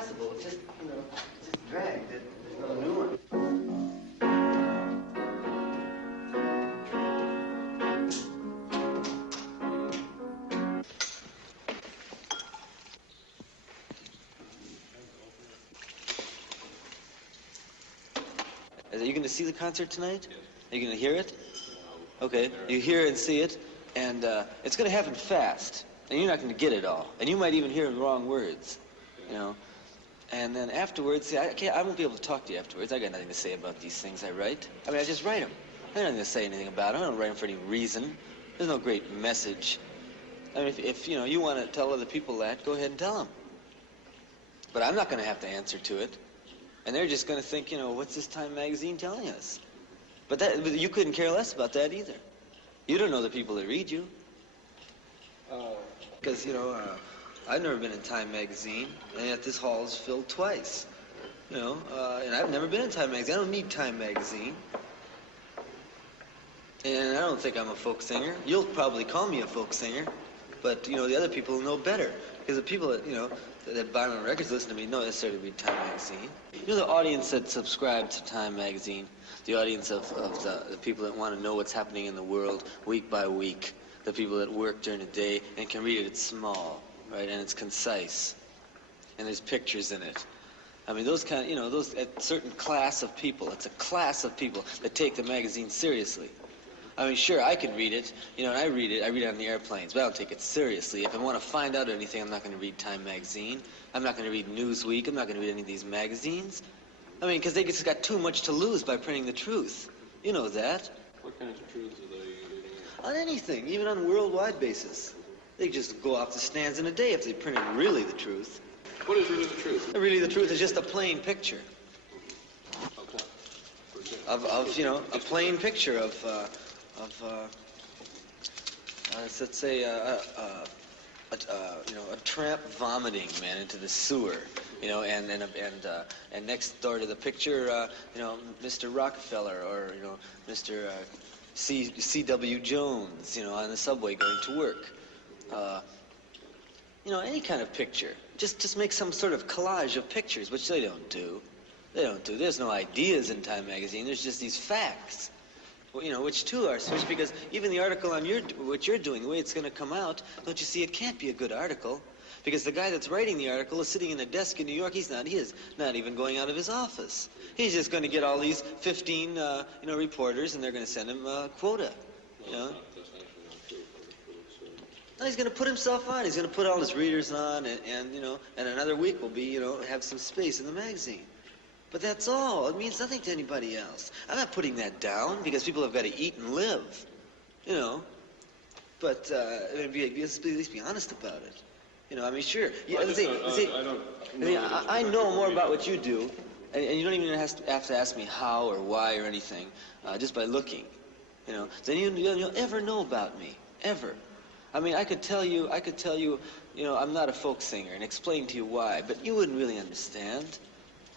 passable. It's just, it's just drag. There's no new one. Are you going to see the concert tonight? Yes. Are you going to hear it? Okay, you hear and see it, and it's going to happen fast, and you're not going to get it all, and you might even hear the wrong words, And then afterwards, see, I won't be able to talk to you afterwards. I got nothing to say about these things I write. I mean, I just write them. I have nothing to say anything about them. I don't write them for any reason. There's no great message. I mean, if you want to tell other people that, go ahead and tell them. But I'm not going to have to answer to it. And they're just going to think, what's this Time magazine telling us? But you couldn't care less about that either. You don't know the people that read you. Because, I've never been in Time magazine, and yet this hall is filled twice. And I've never been in Time magazine. I don't need Time magazine. And I don't think I'm a folk singer. You'll probably call me a folk singer, but, the other people will know better. Because the people that, that buy my records, listen to me, don't necessarily read Time magazine. The audience that subscribe to Time magazine, the audience of the people that want to know what's happening in the world week by week, the people that work during the day and can read it, it's small, right, and it's concise, and there's pictures in it. I mean, those kind of, those, a certain class of people, it's a class of people that take the magazine seriously. I mean, sure, I can read it, and I read it on the airplanes, but I don't take it seriously. If I want to find out anything, I'm not going to read Time magazine. I'm not going to read Newsweek. I'm not going to read any of these magazines. I mean, because they just got too much to lose by printing the truth. You know that. What kinds of truths are they reading? On anything, even on a worldwide basis. They just go off the stands in a day if they printed really the truth. What is really the truth? Really the truth is just a plain picture. Okay. For example. A plain picture of let's say, a tramp vomiting, man, into the sewer, and next door to the picture, Mr. Rockefeller or, Mr. C.W. Jones, on the subway going to work. Any kind of picture. Just make some sort of collage of pictures, which they don't do. They don't do. There's no ideas in Time magazine. There's just these facts. Which too are switched, because even the article on what you're doing, the way it's going to come out, don't you see, it can't be a good article, because the guy that's writing the article is sitting in a desk in New York. He is not even going out of his office. He's just going to get all these 15, reporters, and they're going to send him a quota. Well, No, he's going to put himself on. He's going to put all his readers on, and another week will be, have some space in the magazine. But that's all. It means nothing to anybody else. I'm not putting that down because people have got to eat and live, But at least be honest about it. I mean, sure. I know more about what you do, and you don't even have to ask me how or why or anything, just by looking, Then you'll ever know about me, ever. I mean, I could tell you, I'm not a folk singer and explain to you why, but you wouldn't really understand.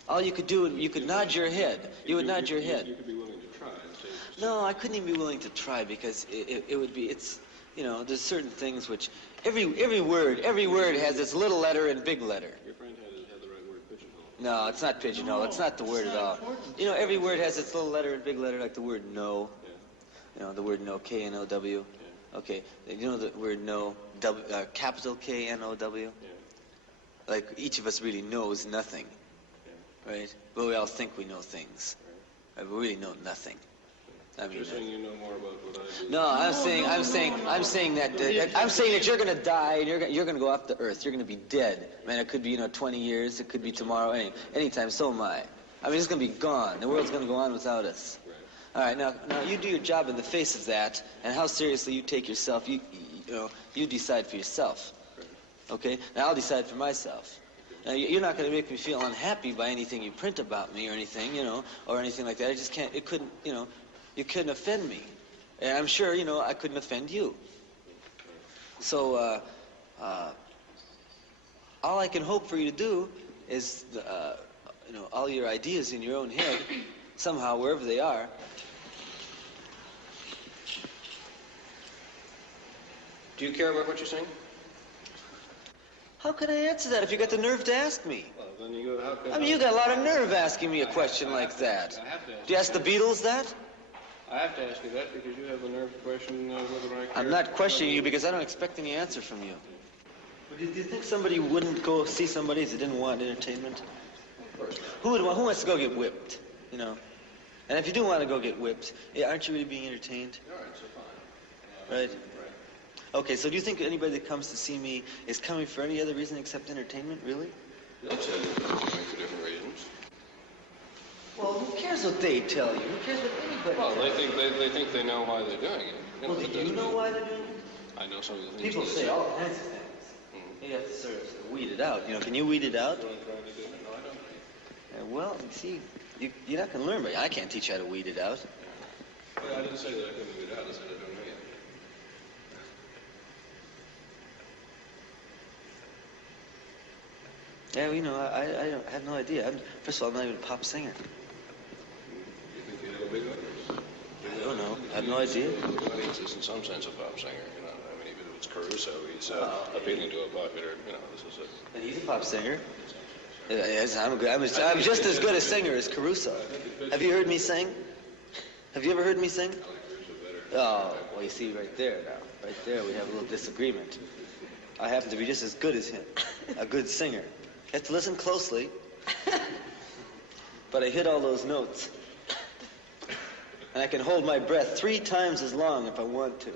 All you could do, you could nod your head. You would nod your head. You could be willing to try. No, I couldn't even be willing to try because it would be, there's certain things which, every word has its little letter and big letter. Your friend had the right word, pigeonhole. No, it's not pigeonhole. No, it's not the word at all. Every word has its little letter and big letter, like the word no. Yeah. The word no, K-N-O-W. Yeah. Okay, the word no, capital K-N-O-W? Yeah. Like each of us really knows nothing. Right? But we all think we know things. Right? But we really know nothing. I mean, you're saying you know more about what I do. No, I'm saying that you're going to die and you're going to go off the earth. You're going to be dead. Man, it could be 20 years. It could be tomorrow. Anytime. So am I. I mean, it's going to be gone. The world's going to go on without us. Right. All right. Now you do your job in the face of that, and how seriously you take yourself. You decide for yourself. Right. Okay. Now I'll decide for myself. Now, you're not going to make me feel unhappy by anything you print about me or anything, or anything like that. I just can't, it couldn't, you couldn't offend me. And I'm sure, I couldn't offend you. So, all I can hope for you to do is, all your ideas in your own head, somehow, wherever they are. Do you care about what you're saying? How can I answer that if you got the nerve to ask me? Well, then how can I mean, you got a lot of nerve asking me a question like that. I have to ask Do you ask the Beatles that? I have to ask you that because you have the nerve to question whether I care. I'm not questioning you because I don't expect any answer from you. But do you think somebody wouldn't go see somebody if they didn't want entertainment? Of course not. Who wants to go get whipped, you know? And if you do want to go get whipped, aren't you really being entertained? All right, so fine. Right? Okay, so do you think anybody that comes to see me is coming for any other reason except entertainment, really? They'll tell you they're coming for different reasons. Well, who cares what they tell you? Who cares what anybody Well, tells you? they think they know why they're doing it. Well, do you know why they're doing it? I know some of the things. People they say all kinds of things. You have to sort of weed it out. You know, can you weed it out? What I'm trying to do? No, I don't. Well, you see, you're not going to learn, but I can't teach you how to weed it out. Well, I didn't say that I couldn't weed it out. I said I don't know yet. Yeah, well, you know, I have no idea. First of all, I'm not even a pop singer. You think you have a big audience? I don't know. I have no idea. The audience is in some sense a pop singer. You know, I mean, even if it's Caruso, he's appealing to a popular. You know, this is a. And he's a pop singer. Yes, I'm just as good a singer as Caruso. Have you heard me sing? Have you ever heard me sing? Oh, well, you see, right there now. Right there, we have a little disagreement. I happen to be just as good as him, a good singer. You have to listen closely, but I hit all those notes. And I can hold my breath 3 times as long if I want to.